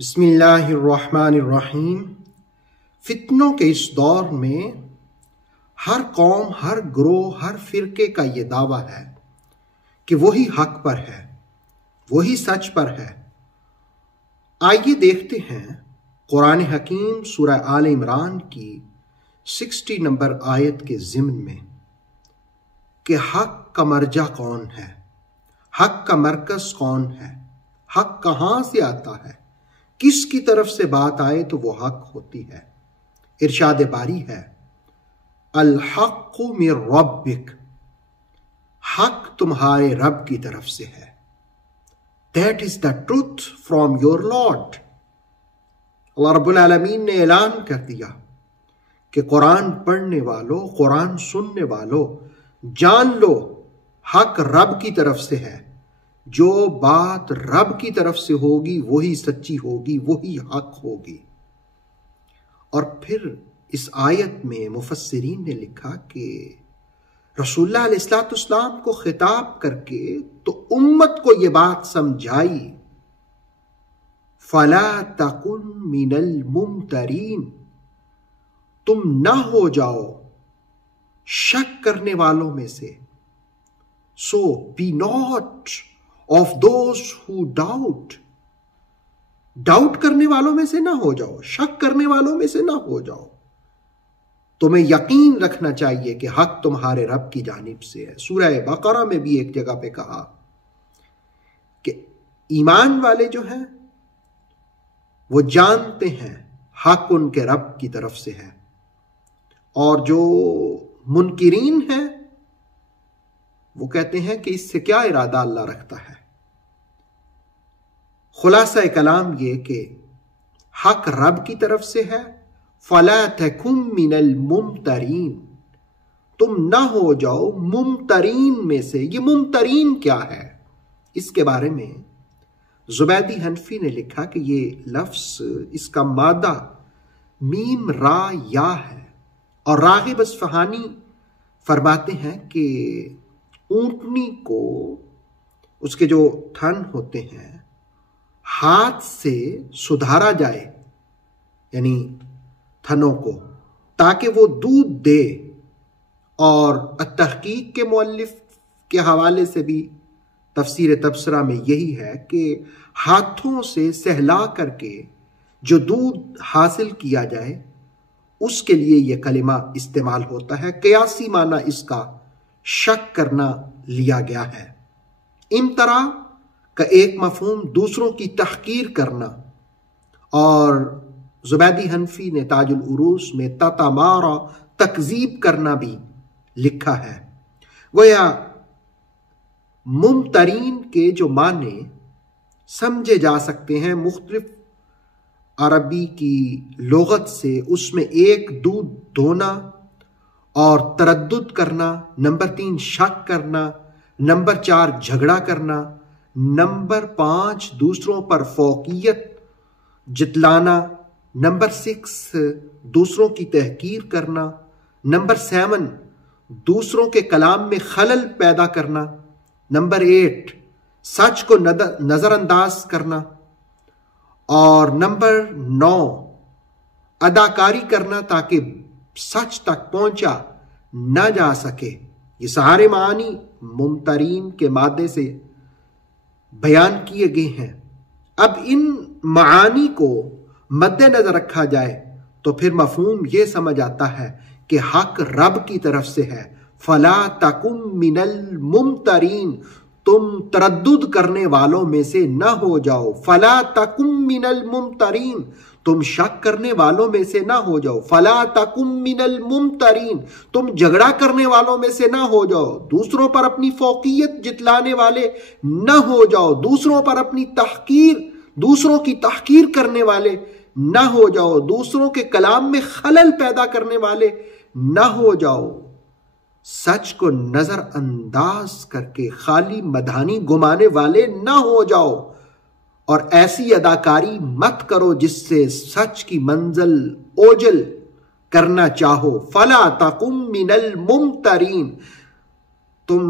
بسم اللہ الرحمن الرحیم۔ فتنوں کے اس دور میں ہر قوم، ہر گروہ، ہر فرقے کا یہ دعویٰ ہے کہ وہی حق پر ہے، وہی سچ پر ہے۔ آئیے دیکھتے ہیں قرآن حکیم سورہ آل عمران کی 60 نمبر آیت کے ضمن میں کہ حق کا مرجع کون ہے، حق کا مرکز کون ہے، حق کہاں سے آتا ہے، کس کی طرف سے بات آئے تو وہ حق ہوتی ہے۔ ارشاد باری ہے الحق من ربک، حق تمہارے رب کی طرف سے ہے۔ That is the truth from your Lord۔ اللہ رب العالمین نے اعلان کر دیا کہ قرآن پڑھنے والوں، قرآن سننے والوں، جان لو حق رب کی طرف سے ہے۔ جو بات رب کی طرف سے ہوگی وہی سچی ہوگی، وہی حق ہوگی۔ اور پھر اس آیت میں مفسرین نے لکھا کہ رسول اللہ علیہ السلام کو خطاب کر کے تو امت کو یہ بات سمجھائی فَلَا تَكُن مِّنَ الْمُمْتَرِينَ، تم نہ ہو جاؤ شک کرنے والوں میں سے۔ So be not of those who doubt، doubt کرنے والوں میں سے نہ ہو جاؤ، شک کرنے والوں میں سے نہ ہو جاؤ۔ تمہیں یقین رکھنا چاہیے کہ حق تمہارے رب کی جانب سے ہے۔ سورہ بقرہ میں بھی ایک جگہ پہ کہا کہ ایمان والے جو ہیں وہ جانتے ہیں حق ان کے رب کی طرف سے ہے، اور جو منکرین ہیں وہ کہتے ہیں کہ اس سے کیا ارادہ اللہ رکھتا ہے۔ خلاصہ کلام یہ کہ حق رب کی طرف سے ہے۔ فَلَا تَكُن مِّنَ الْمُمْتَرِينَ، تم نہ ہو جاؤ ممترین میں سے۔ یہ ممترین کیا ہے، اس کے بارے میں زبیدی حنفی نے لکھا کہ یہ لفظ، اس کا مادہ میم را یا ہے، اور راغب اصفہانی فرماتے ہیں کہ اونٹنی کو اس کے جو تھن ہوتے ہیں ہاتھ سے سدھارا جائے، یعنی تھنوں کو، تاکہ وہ دودھ دے۔ اور التحقیق کے مؤلف کے حوالے سے بھی تفسیر تبصرہ میں یہی ہے کہ ہاتھوں سے سہلا کر کے جو دودھ حاصل کیا جائے اس کے لیے یہ کلمہ استعمال ہوتا ہے۔ قیاسی معنی اس کا شک کرنا لیا گیا ہے۔ امترا کا ایک مفہوم دوسروں کی تحقیر کرنا، اور زبیدی حنفی نے تاج العروس میں تتمارا، تکذیب کرنا بھی لکھا ہے۔ گویا ممترین کے جو معنی سمجھے جا سکتے ہیں مختلف عربی کی لغت سے، اس میں ایک دودھ دھونا اور تردد کرنا، نمبر 3 شک کرنا، نمبر 4 جھگڑا کرنا، نمبر 5 دوسروں پر فوقیت جتلانا، نمبر 6 دوسروں کی تحقیر کرنا، نمبر 7 دوسروں کے کلام میں خلل پیدا کرنا، نمبر 8 سچ کو نظر انداز کرنا، اور نمبر 9 اداکاری کرنا تاکہ سچ تک پہنچا نہ جا سکے۔ یہ سارے معانی ممترین کے مادے سے بیان کیے گئے ہیں۔ اب ان معانی کو مد نظر رکھا جائے تو پھر مفہوم یہ سمجھ آتا ہے کہ حق رب کی طرف سے ہے۔ فَلَا تَكُن مِّنَ الْمُمْتَرِينَ، تم تردد کرنے والوں میں سے نہ ہو جاؤ۔ فَلَا تَكُن مِّنَ الْمُمْتَرِينَ، تم شک کرنے والوں میں سے نہ ہو جاؤ۔ فَلَا تَكُن مِّنَ الْمُمْتَرِينَ، تم جھگڑا کرنے والوں میں سے نہ ہو جاؤ، دوسروں پر اپنی فوقیت جتلانے والے نہ ہو جاؤ، دوسروں پر اپنی تحقیر، دوسروں کی تحقیر کرنے والے نہ ہو جاؤ، دوسروں کے کلام میں خلل پیدا کرنے والے نہ ہو جاؤ، سچ کو نظر انداز کر کے خالی مدحانی گمانے والے نہ ہو جاؤ، اور ایسی اداکاری مت کرو جس سے سچ کی منزل اوجل کرنا چاہو۔ فَلَا تَكُن مِّنَ الْمُمْتَرِينَ، تم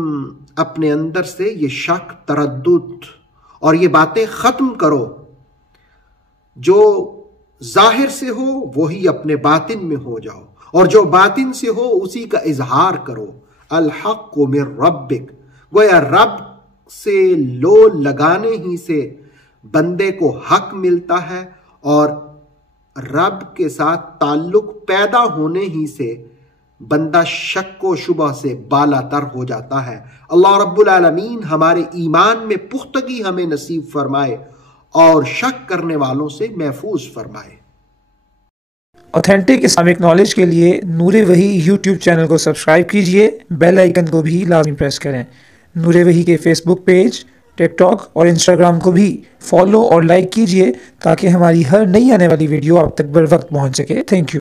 اپنے اندر سے یہ شک، تردد اور یہ باتیں ختم کرو۔ جو ظاہر سے ہو وہی اپنے باطن میں ہو جاؤ، اور جو باطن سے ہو اسی کا اظہار کرو۔ الحق من ربک، گویا رب سے لو لگانے ہی سے بندے کو حق ملتا ہے، اور رب کے ساتھ تعلق پیدا ہونے ہی سے بندہ شک و شبہ سے بالا تر ہو جاتا ہے۔ اللہ رب العالمین ہمارے ایمان میں پختگی ہمیں نصیب فرمائے اور شک کرنے والوں سے محفوظ فرمائے۔ اوتھینٹک اسلامک نالج کے لیے نور وحی یوٹیوب چینل کو سبسکرائب کیجئے، بیل آئیکن کو بھی لازمی پریس کریں۔ نور وحی کے فیس بک پیج، ٹک ٹاک اور انسٹاگرام کو بھی فالو اور لائک کیجئے تاکہ ہماری ہر نئی آنے والی ویڈیو آپ تک بر وقت پہنچ سکے۔ Thank you.